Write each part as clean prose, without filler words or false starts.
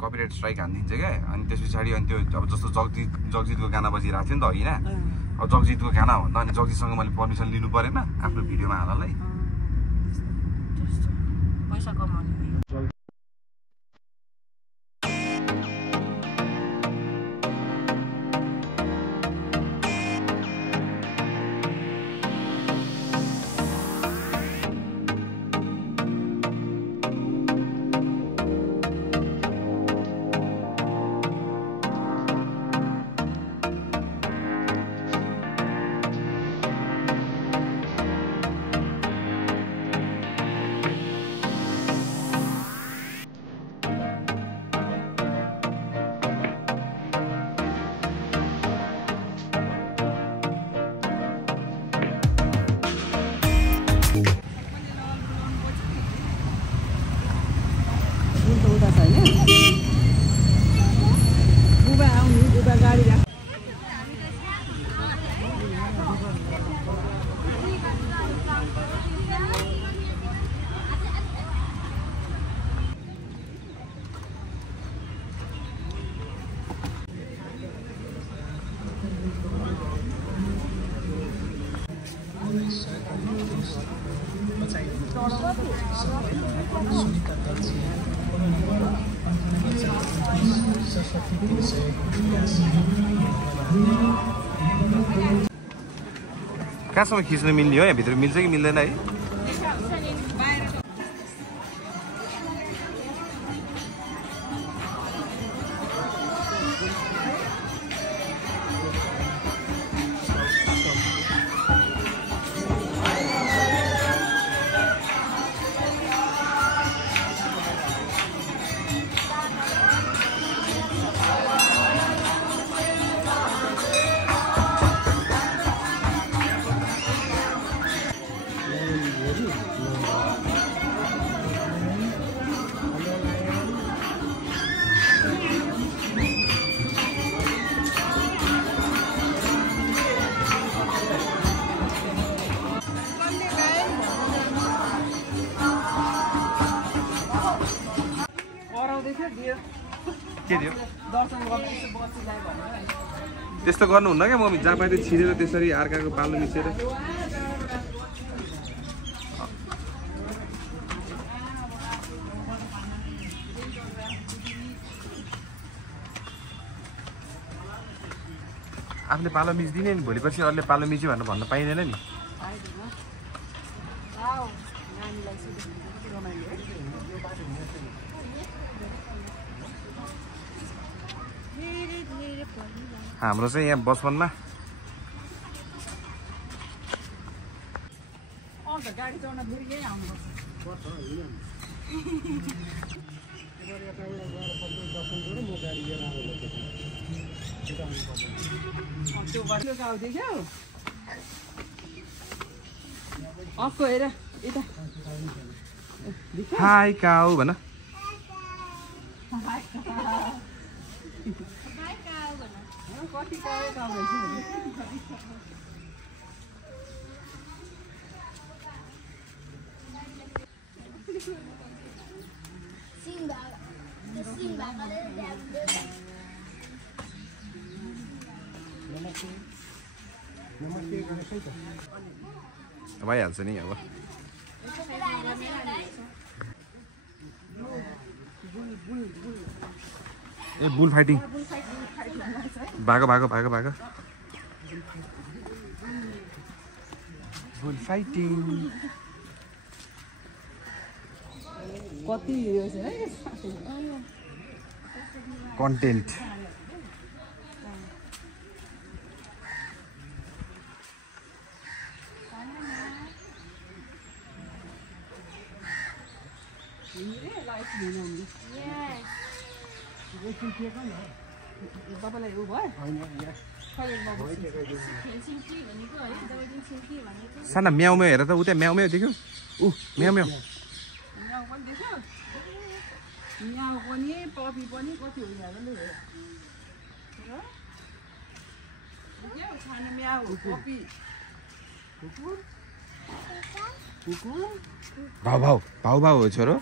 Copyright strike हानिदिन्छ क्या। अनि त्यस पछाडि अनि त्यो अब जस्तो जगजितको गाना बजिरहेको थियो नि त अघि न, अब जगजितको गाना भन्दा अनि जगजितसँग मैले पर्मिसन लिनु परेन आफ्नो भिडियोमा हाल्नलाई। पैसा कमाउने कहाँसम्म खिच्न मिल्ने हो? यहाँभित्र मिल्छ कि मिल्दैन है? के दियो? त्यस्तो गर्नुहुन्न क्या मम्मी, जहाँ पाए छिरेर त्यसरी अर्काको पालो मिचेर। आफूले पालो मिचिदिने नि, भोलि पर्सि अरूले पालो मिच्यो भनेर भन्न पाइँदैन नि। हाम्रो चाहिँ यहाँ बचपनमा हाई काउ भन। भइहाल्छ नि अब। ए बुल फाइटिङ भागो भागो भागो भागो बुल फाइटिङ कति कन्टेन्ट साना म्याउ म्याउ हेर त उता म्याउ म्याउ देख्यौ ऊ म्याउ म्याउ म्याउ पनि पपी पनि कति हुन्छ खाने म्याउ पपी भाउ भाउ भाउ भाउ हो छोरो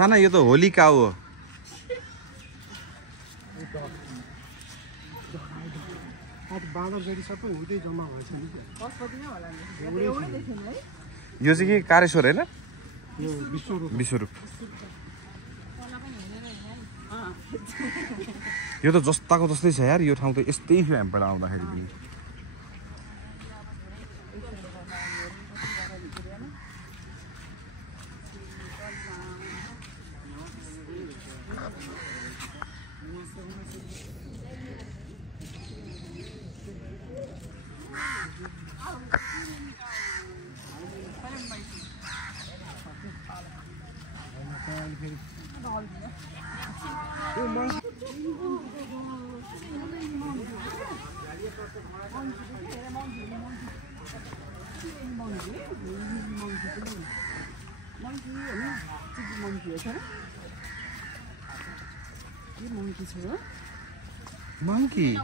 साना यो त होली काउ हो। बाँदर जति सबै हुँदै जम्मा भएछ नि यो चाहिँ के कारेश्वर होइन? यो विश्वरूप विश्वरूप। यो त जस्ताको जस्तै छ यार। यो ठाउँ त यस्तै थियो हामी पहिला आउँदाखेरि पनि। Monkey.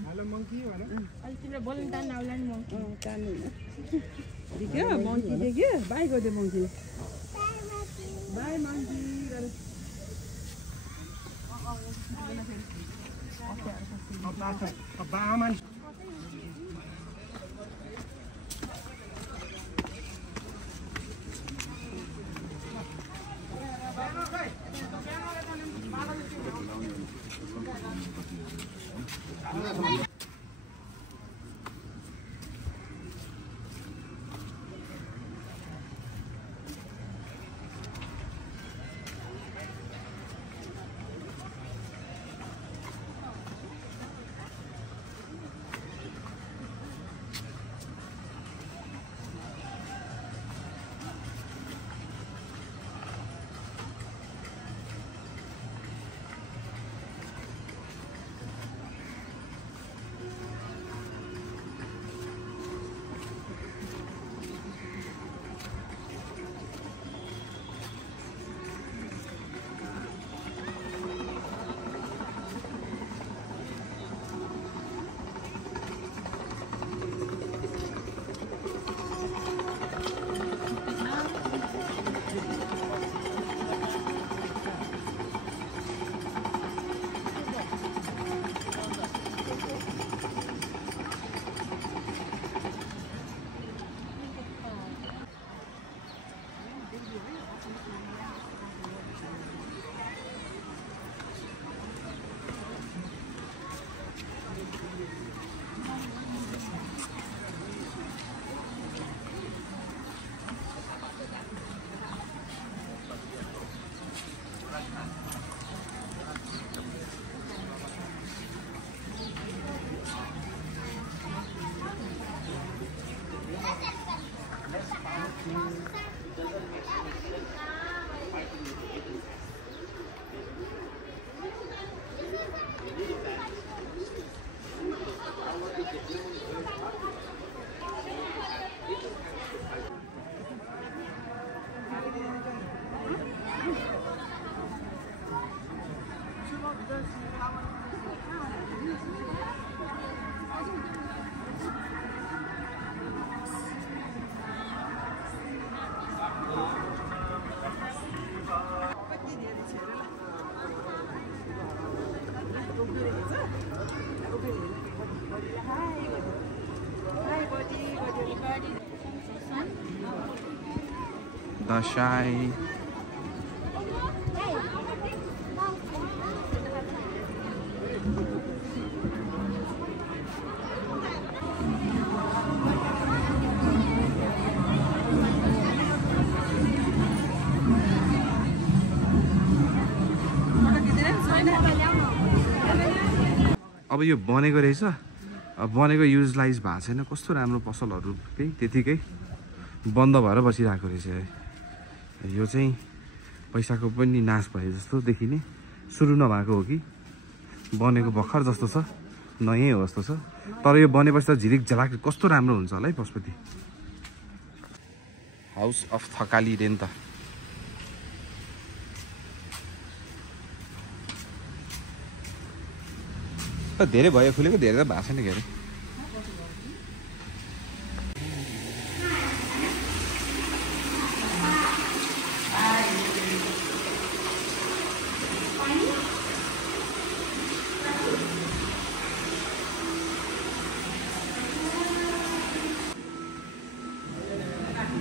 हेलो मङ्की भन अहिले तिम्रो बोल्न तान्न आउला नि मङ्की तान्नु देख्यो मङ्की देख्यो बाई गरिदियो मङ्की बाई मङ्की बामा Dashai. अब यो बनेको रहेछ। अब बनेको युजलाइज भएको छैन। कस्तो राम्रो पसलहरू त्यतिकै बन्द भएर बसिरहेको रहेछ। यो चाहिँ पैसाको पनि नाश भए जस्तो देखिने। सुरु नभएको हो कि बनेको भर्खर जस्तो छ, नयाँ हो जस्तो छ। तर यो बनेपछि त झिलिक झलाक कस्तो राम्रो हुन्छ होला है पशुपति। हाउस अफ थकाली रेन्ता। धेरै भयो खुलेको, धेरै त भएको छैन के अरे।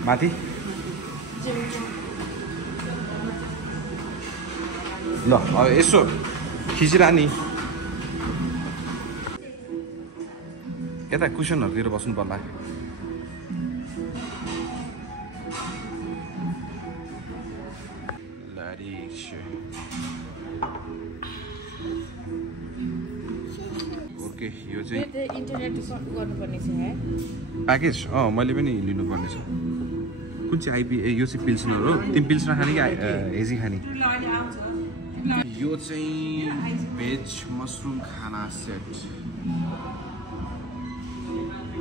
माथि ल अब यसो खिचिरा नि यता कुसनहरूतिर बस्नु पर्ला ओके यो चाहिँ इन्टरनेट गर्नुपर्ने छ है प्याकेज मैले पनि लिनुपर्ने छ कुन चाहिँ आइपी यो चाहिँ पिल्सनर हो तिमी पिल्सनर खाने कि हेजी खाने यो चाहिँ भेज मसरुम खाना सेट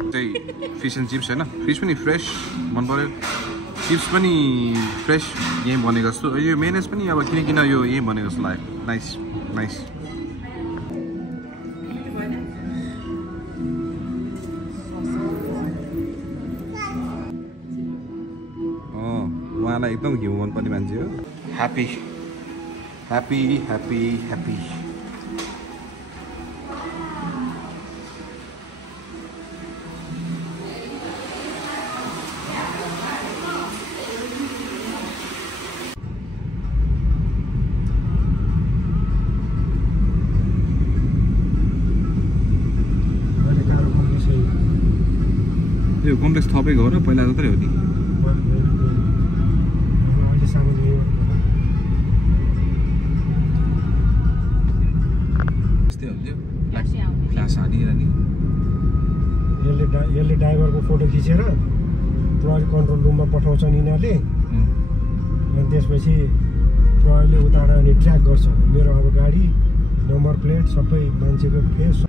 चाहिँ फिस एन्ड चिप्स होइन फिस पनि फ्रेस मन पऱ्यो चिप्स पनि फ्रेस यहीँ बनेको जस्तो यो मेनेज पनि अब किन यो यहीँ बनेको जस्तो लाग्यो नाइस नाइस उहाँलाई एकदम घिउ मनपर्ने मान्छे हो ह्याप्पी ह्याप्पी ह्याप्पी ह्याप्पी यो कम्प्लेक्स थपेको हो र पहिला जत्रै हो नि यसले ड्राइभरको फोटो खिचेर प्रहरी कन्ट्रोल रुममा पठाउँछन् यिनीहरूले अनि त्यसपछि प्रहरीले उतार अनि ट्र्याक गर्छ मेरो अब गाडी नम्बर प्लेट सबै मान्छेको फेस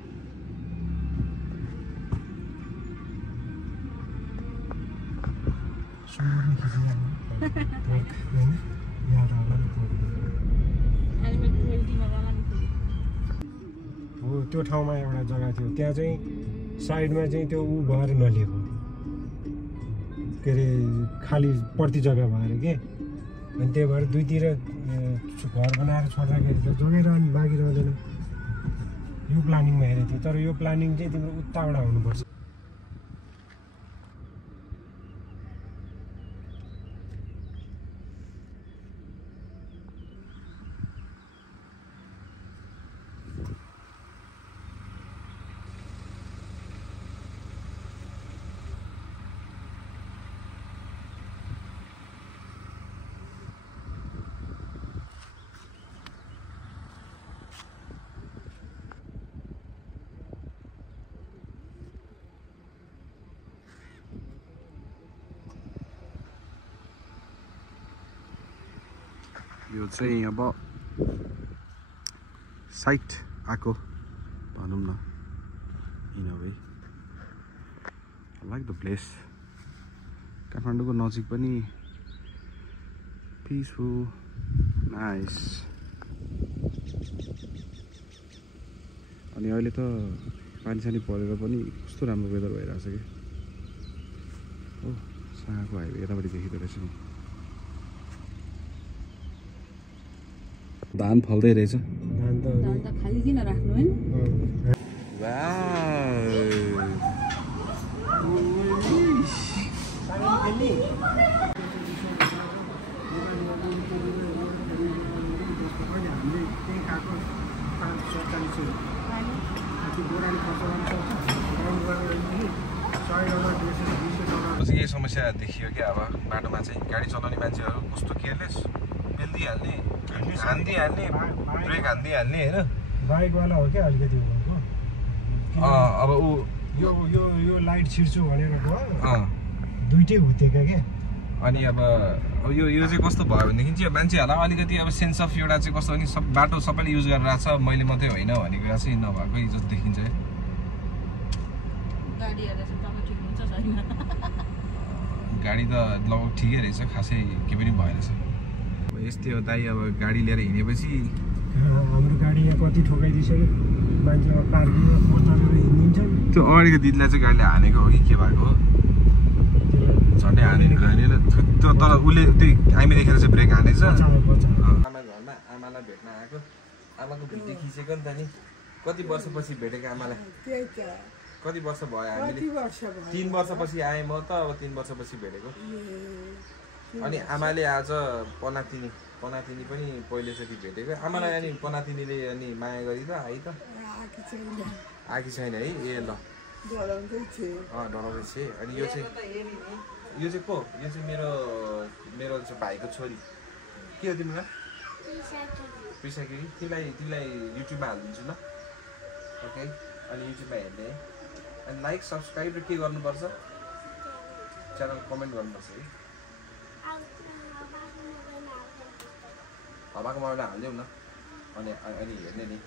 हो त्यो ठाउँमा एउटा जग्गा थियो त्यहाँ चाहिँ साइडमा चाहिँ त्यो ऊ भएर नलिएको के अरे खाली पर्ती जग्गा भएर के अनि त्यही भएर दुईतिर घर बनाएर छोड्दाखेरि त जग्गै बाँकी रहँदैन यो प्लानिङमा हेरेको थियो तर यो प्लानिङ चाहिँ तिम्रो उताबाट हुनुपर्छ यो चाहिँ अब साइट आएको भनौँ न in a way like the place काठमाडौँको नजिक पनि पिसफुल नाइस अनि अहिले त पानी सानी परेर पनि कस्तो राम्रो वेदर भइरहेछ कि हो साँगाको हाइवे यतापट्टि देखिँदो रहेछ नि धान फल्दै रहेछ धान त खाली किन राख्नु हैन यही समस्या देखियो क्या अब बाटोमा चाहिँ गाडी चलाउने मान्छेहरू कस्तो केयरलेस पेल्दिहाल्ने हान्दिहाल्ने ब्रेक हान्दिहाल्ने होइन बाइकवाला हो क्या अलिकति अब ऊ यो लाइट छिर्छु भनेर गयो दुइटै हुत्तेका क्या अनि अब यो चाहिँ कस्तो भयो भनेदेखि चाहिँ मान्छेहरूलाई अलिकति अब सेन्स अफ एउटा चाहिँ कस्तो भने सब बाटो सबैले युज गरेर आएको छ मैले मात्रै होइन भन्ने कुरा चाहिँ नभएकै जस्तो देखिन्छ है गाडी त लगभग ठिकै रहेछ खासै के पनि भएन अब यस्तै हो दाइ अब गाडी लिएर हिँडेपछि हाम्रो गाडी यहाँ कति ठोकाइदिइसक्यो मान्छे अब पार्किङमा पोस्टरहरू हिँडिन्छ त्यो अगाडिको दिदीलाई चाहिँ गाडीले हानेको हो कि के भएको हो झन्डै हानेन त्यो तर उसले त्यही आइमी देखेर चाहिँ ब्रेक हानेछ आमा घरमा आमालाई भेट्न आएको आमाको भिडियो खिचेको नि त नि कति वर्षपछि भेटेको आमालाई कति वर्ष भयो हामीले कति वर्ष भयो 3 वर्षपछि आएँ म त अब 3 वर्षपछि भेटेको ए, अनि आमाले आज पनातिनी पनि पहिलोचोटि भेटेको आमालाई अनि पनातिनीले अनि माया गरी त आइ त आएको छैन आएकी छैन है ए ल डराउँदै थिए डराउँदै थिएँ अनि यो चाहिँ को यो चाहिँ मेरो चाहिँ भाइको छोरी के हो तिम्रो प्रिसा गिरी तिमीलाई युट्युबमा हालिदिन्छु ल ओके अनि युट्युबमा हेर्ने है अनि लाइक सब्सक्राइब र के गर्नुपर्छ च्यानल कमेन्ट गर्नुपर्छ है हावाको मोबाइलमा हालिदेऊ न अनि हेर्ने नि